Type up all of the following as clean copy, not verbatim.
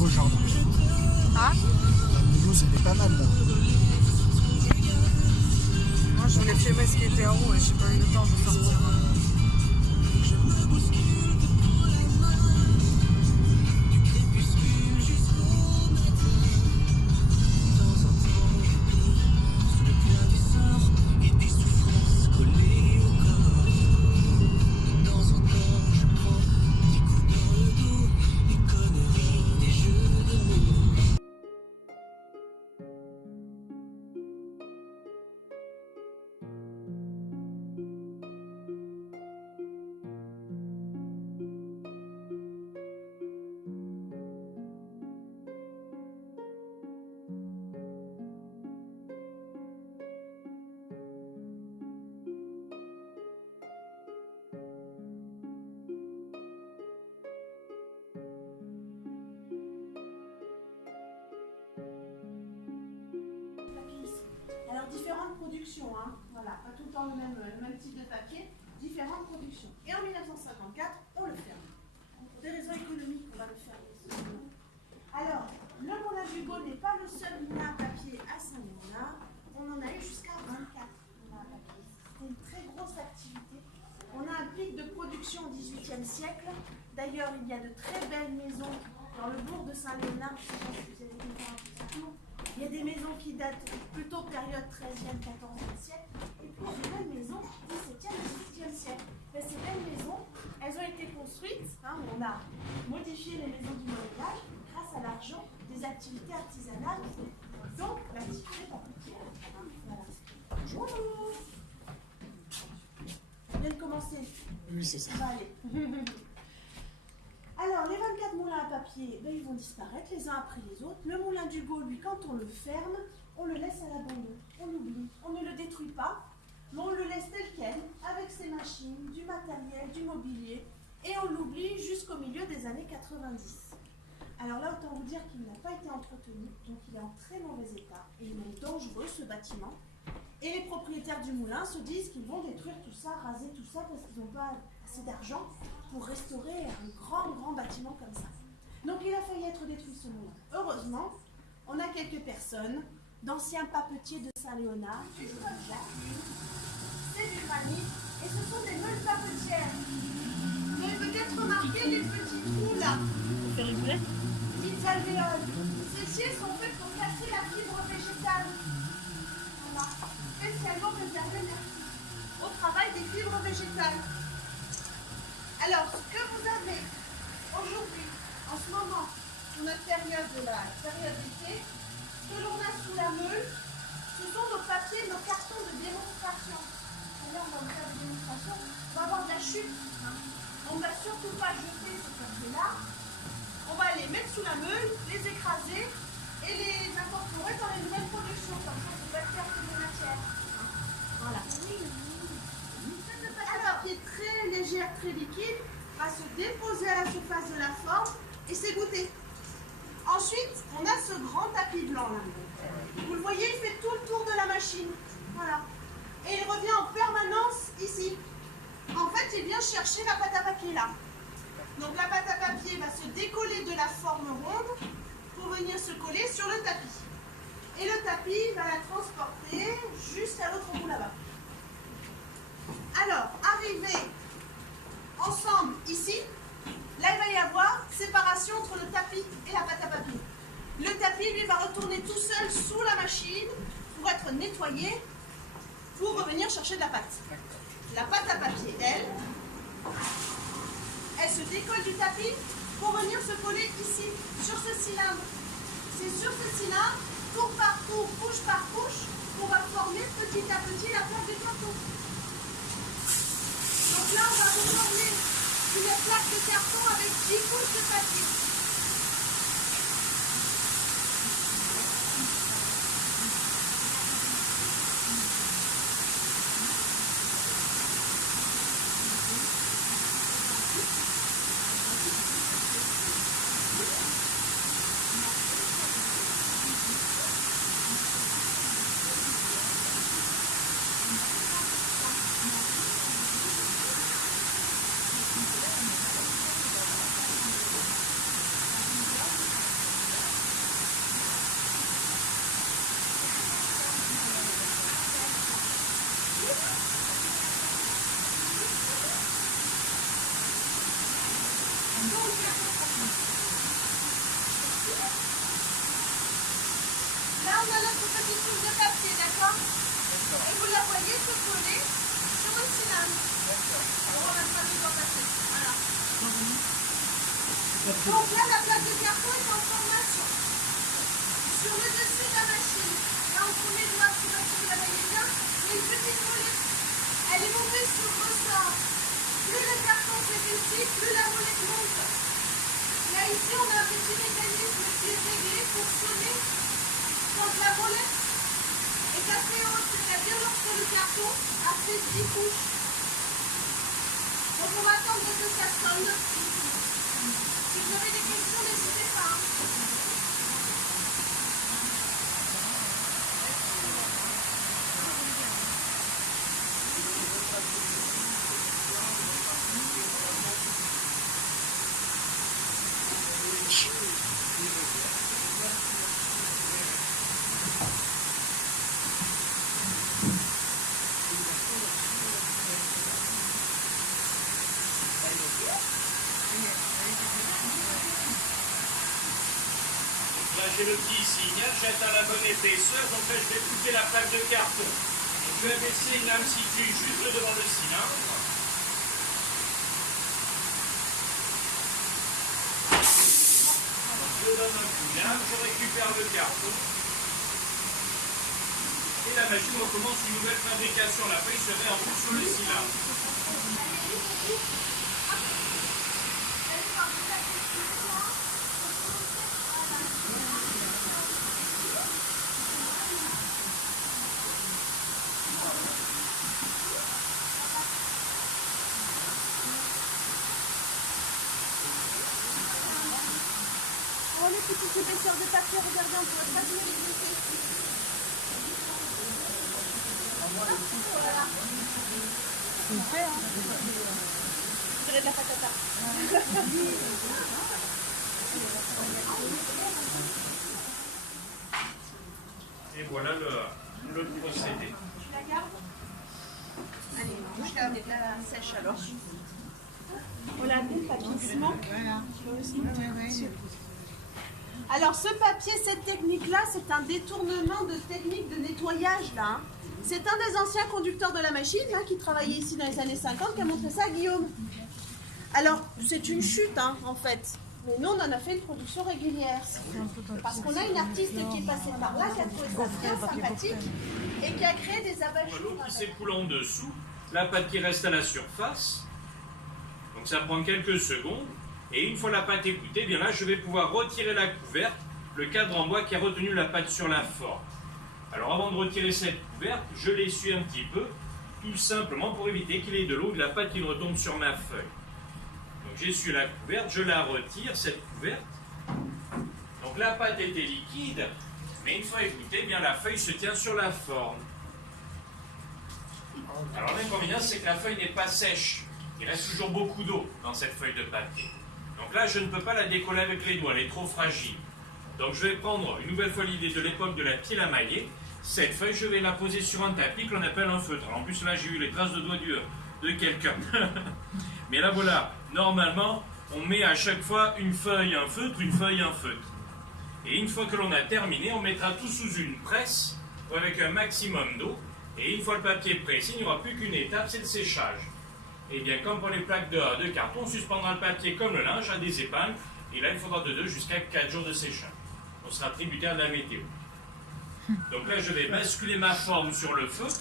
Mulhouse, jardin. Ah, Mulhouse, elle est pas mal là. moi je voulais filmer ce qui était en haut et j'ai pas eu le temps de sortir. Alors différentes productions, hein. Voilà, pas tout le temps le même type de papier, différentes productions. Et en 1954, on le ferme. Pour des raisons économiques, on va le fermer. Alors, le moulin du Gault n'est pas le seul moulin à papier à Saint-Léonard. On en a eu jusqu'à 24 moulins à papier. C'était une très grosse activité. On a un pic de production au XVIIIe siècle. D'ailleurs, il y a de très belles maisons dans le bourg de Saint-Léonard. Je ne sais pas si vous avez vu un petit tour. Il y a des maisons qui datent plutôt période 13e, 14e siècle, et puis il y a des belles maisons 17e et 18e siècle. Mais ces belles maisons, elles ont été construites, hein, on a modifié les maisons du Moyen-Âge grâce à l'argent des activités artisanales, donc l'activité papetière. Voilà. Bonjour. On vient de commencer. Oui, c'est ça. Ça va aller. Alors, les 24 moulins à papier, ben, ils vont disparaître les uns après les autres. Le moulin du Gault, lui, quand on le ferme, on le laisse à l'abandon. On l'oublie. On ne le détruit pas, mais on le laisse tel quel, avec ses machines, du matériel, du mobilier, et on l'oublie jusqu'au milieu des années 90. Alors là, autant vous dire qu'il n'a pas été entretenu, donc il est en très mauvais état, et il est dangereux, ce bâtiment. Et les propriétaires du moulin se disent qu'ils vont détruire tout ça, raser tout ça, parce qu'ils n'ont pas assez d'argent pour restaurer un grand bâtiment comme ça. Donc il a failli être détruit ce moulin. Heureusement, on a quelques personnes, d'anciens papetiers de Saint-Léonard, c'est du granit, et ce sont des meules papetières. Vous avez peut-être remarqué les petits trous là. Petites alvéoles. Celles-ci sont faites pour casser la fibre végétale. Voilà. Spécialement réservées au travail des fibres végétales. Alors, ce que vous avez aujourd'hui, en ce moment, sur notre période d'été, ce que l'on a sous la meule, ce sont nos papiers, nos cartons de démonstration. D'ailleurs, on va faire des démonstrations, on va avoir de la chute. Hein. On ne va surtout pas jeter ces papiers-là. On va les mettre sous la meule, les écraser et les incorporer dans les nouvelles productions. Comme ça, on ne va faire que des matières. Hein. Voilà. Alors, qui est très légère, très liquide, va se déposer à la surface de la forme et s'égoutter. Ensuite, on a ce grand tapis blanc là. Vous le voyez, il fait tout le tour de la machine. Voilà. Et il revient en permanence ici. En fait, il vient chercher la pâte à papier là. Donc la pâte à papier va se décoller de la forme ronde pour venir se coller sur le tapis. Et le tapis va la transporter jusqu'à l'autre bout là-bas. Alors, arrivé ensemble ici, là il va y avoir séparation entre le tapis et la pâte à papier. Le tapis, lui, va retourner tout seul sous la machine pour être nettoyé, pour revenir chercher de la pâte. La pâte à papier, elle se décolle du tapis pour venir se coller ici, sur ce cylindre. C'est sur ce cylindre, tour par tour, couche par couche, qu'on va former petit à petit la plaque du carton. Donc là, on va reformer une plaque de carton avec 10 couches de papier. on a notre petite couche de papier, d'accord? Et vous la voyez se coller sur une cylindre. On va mettre ça tout passer. Voilà. Donc là, la plaque de carton est en formation. Sur le dessus de la machine, là on met le doigt sur la couche de la magnésium, il y a une petite molette. Elle est montée sur le ressort. Plus le carton s'épaissit, plus la molette monte. Là ici, on a un petit mécanisme qui est réglé pour sonner quand la molette est assez haute, c'est-à-dire lorsque le carton a fait 10 couches. Donc on va attendre que ça sonne. Si vous avez des questions, n'hésitez pas. Là j'ai le petit signal, j'atteins la bonne épaisseur, donc là je vais pousser la plaque de carton. Donc, je vais baisser une lame située juste devant le cylindre. Je donne un coup de lame, je récupère le carton. Et la machine recommence une nouvelle fabrication. La feuille se réenroule sur le cylindre. Oh, les petites épaisseurs de papier, regardez, on pourrait pas mieux les laisser. Voilà. C'est fait, hein? Je dirais de la patata. Et voilà le procédé. Tu la gardes? Allez, je garde la sèche alors. On a un papier qui manque. Alors ce papier, cette technique-là, c'est un détournement de technique de nettoyage là. Hein. C'est un des anciens conducteurs de la machine là, qui travaillait ici dans les années 50 qui a montré ça à Guillaume. Alors c'est une chute hein, en fait. Mais nous on en a fait une production régulière. Parce qu'on a une artiste qui est passée par là, qui a trouvé ça bien sympathique et qui a créé des abat-jours. L'eau qui s'écoule en dessous, la pâte qui reste à la surface. Donc ça prend quelques secondes. Et une fois la pâte égouttée, bien là, je vais pouvoir retirer la couverte, le cadre en bois qui a retenu la pâte sur la forme. Alors avant de retirer cette couverte, je l'essuie un petit peu, tout simplement pour éviter qu'il y ait de l'eau ou de la pâte qui me retombe sur ma feuille. Donc j'essuie la couverte, je la retire, cette couverte. Donc la pâte était liquide, mais une fois égouttée, bien la feuille se tient sur la forme. Alors l'inconvénient, c'est que la feuille n'est pas sèche. Il reste toujours beaucoup d'eau dans cette feuille de papier. Donc là, je ne peux pas la décoller avec les doigts, elle est trop fragile. Donc je vais prendre une nouvelle feuille de l'époque de la pile à mailler. Cette feuille, je vais la poser sur un tapis que l'on appelle un feutre. En plus, là, j'ai eu les traces de doigts de quelqu'un. Mais là, voilà, normalement, on met à chaque fois une feuille, un feutre, une feuille, un feutre. Et une fois que l'on a terminé, on mettra tout sous une presse ou avec un maximum d'eau. Et une fois le papier pressé, il n'y aura plus qu'une étape, c'est le séchage. Et bien, comme pour les plaques de carton, on suspendra le papier comme le linge à des épingles. Et là, il faudra de 2 jusqu'à 4 jours de séchage. On sera tributaire de la météo. Donc là, je vais basculer ma forme sur le feutre.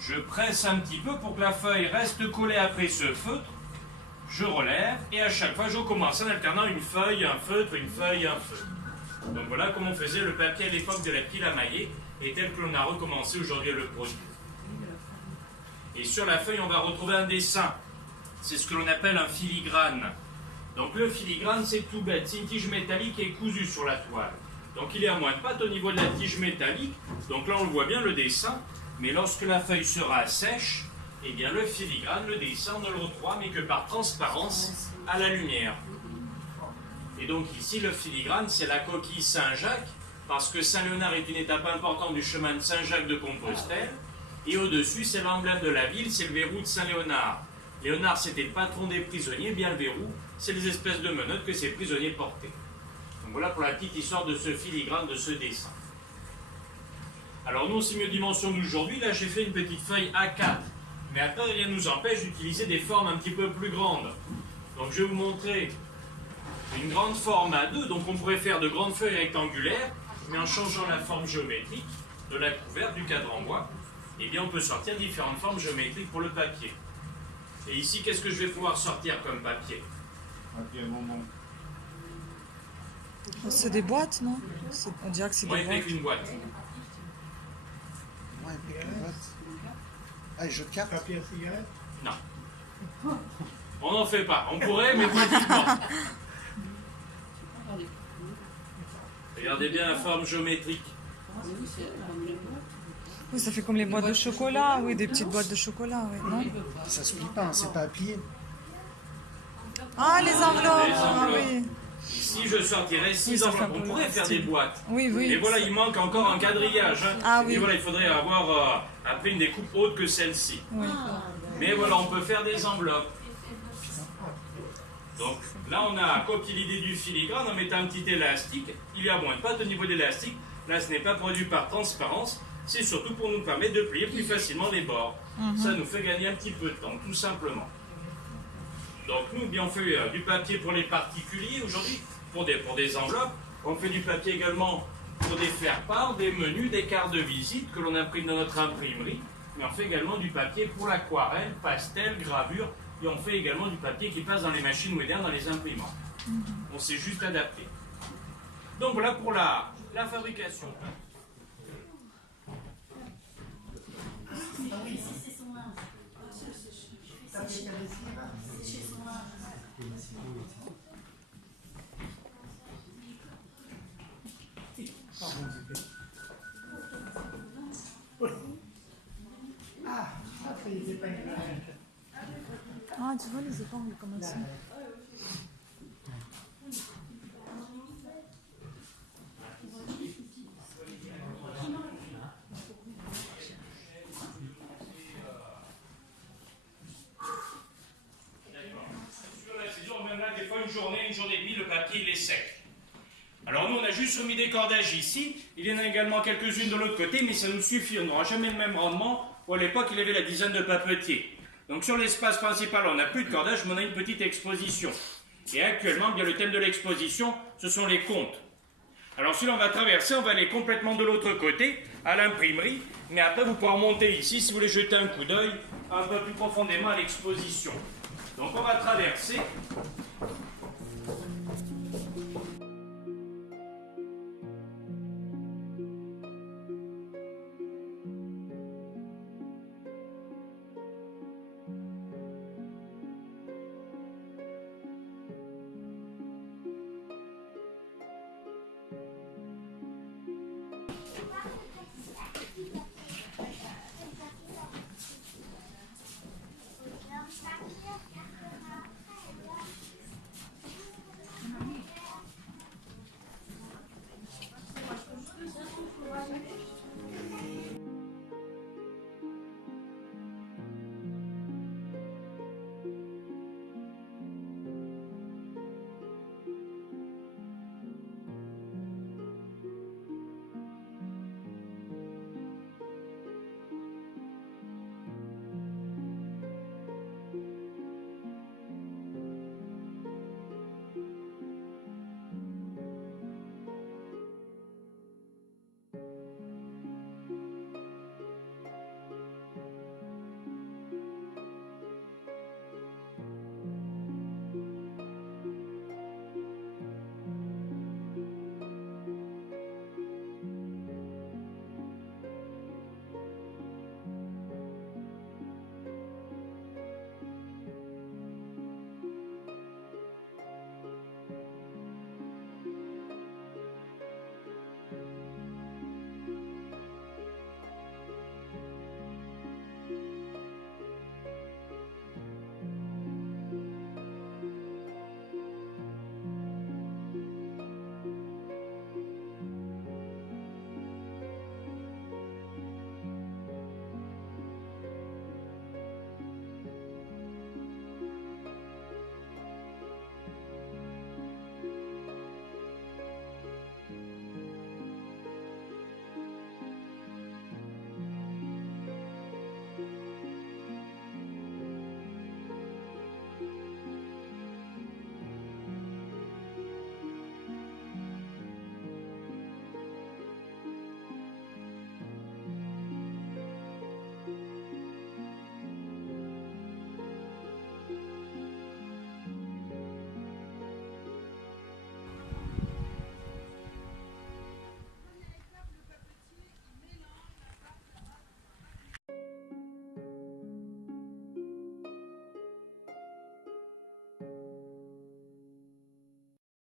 Je presse un petit peu pour que la feuille reste collée après ce feutre. Je relève et à chaque fois, je recommence en alternant une feuille, un feutre, une feuille, un feutre. Donc voilà comment on faisait le papier à l'époque de la pile à mailler et tel que l'on a recommencé aujourd'hui à le produire. Et sur la feuille, on va retrouver un dessin. C'est ce que l'on appelle un filigrane. Donc le filigrane, c'est tout bête. C'est une tige métallique qui est cousue sur la toile. Donc il est à moins de patte au niveau de la tige métallique. Donc là, on le voit bien, le dessin. Mais lorsque la feuille sera sèche, eh bien le filigrane, le dessin, on ne le retrouvera mais que par transparence à la lumière. Et donc ici, le filigrane, c'est la coquille Saint-Jacques, parce que Saint-Léonard est une étape importante du chemin de Saint-Jacques de Compostelle. Et au-dessus, c'est l'emblème de la ville, c'est le verrou de Saint-Léonard. Léonard, c'était le patron des prisonniers, bien le verrou, c'est les espèces de menottes que ces prisonniers portaient. Donc voilà pour la petite histoire de ce filigrane, de ce dessin. Alors nous, on s'est mis aux dimensions d'aujourd'hui. Là, j'ai fait une petite feuille A4. Mais après, rien ne nous empêche d'utiliser des formes un petit peu plus grandes. Donc je vais vous montrer une grande forme A2. Donc on pourrait faire de grandes feuilles rectangulaires, mais en changeant la forme géométrique de la couverte, du cadre en bois, eh bien on peut sortir différentes formes géométriques pour le papier. Et ici, qu'est-ce que je vais pouvoir sortir comme papier? C'est des boîtes, non? On dirait que c'est Moi, des il fait boîtes. qu'une boîte. Ouais, avec une boîte. Ah, les jeux de cartes. Papier à cigarette. Non. On n'en fait pas. On pourrait, mais pratiquement. Regardez bien la forme géométrique. Oui, ça fait comme les boîtes de chocolat, oui, des petites boîtes de chocolat, oui, non? Ça se plie pas, hein, c'est pas à plier. Ah, les enveloppes, Les ah enveloppes. oui. Ici, je sortirais 6 Oui, ça fait enveloppes. un On peu pourrait faire style. des boîtes. Oui, oui. Et voilà, il manque encore un quadrillage. Hein. Ah oui. Et voilà, il faudrait avoir après une découpe haute que celle-ci. Oui. Mais voilà, on peut faire des enveloppes. Donc là, on a copié l'idée du filigrane en mettant un petit élastique. Il y a moins de pâte au niveau de l'élastique. Là, ce n'est pas produit par transparence. C'est surtout pour nous permettre de plier plus facilement les bords. Ça nous fait gagner un petit peu de temps, tout simplement. Donc nous, bien, on fait du papier pour les particuliers aujourd'hui, pour des enveloppes. On fait du papier également pour des faire-part, des menus, des cartes de visite que l'on imprime dans notre imprimerie. Mais on fait également du papier pour l'aquarelle, pastel, gravure. Et on fait également du papier qui passe dans les machines modernes, dans les imprimantes. On s'est juste adapté. Donc voilà pour la fabrication. Ah, tu vois les épingles comme ça. Sur la saison, même là, des fois, une journée et demie, le papier, il est sec. Alors nous, on a juste remis des cordages ici. Il y en a également quelques-unes de l'autre côté, mais ça nous suffit. On n'aura jamais le même rendement. À l'époque, il y avait la dizaine de papetiers. Donc sur l'espace principal, on n'a plus de cordage, mais on a une petite exposition. Et actuellement, bien, le thème de l'exposition, ce sont les comptes. Alors si l'on va traverser, on va aller complètement de l'autre côté, à l'imprimerie. Mais après, vous pourrez monter ici, si vous voulez jeter un coup d'œil, un peu plus profondément à l'exposition. Donc on va traverser.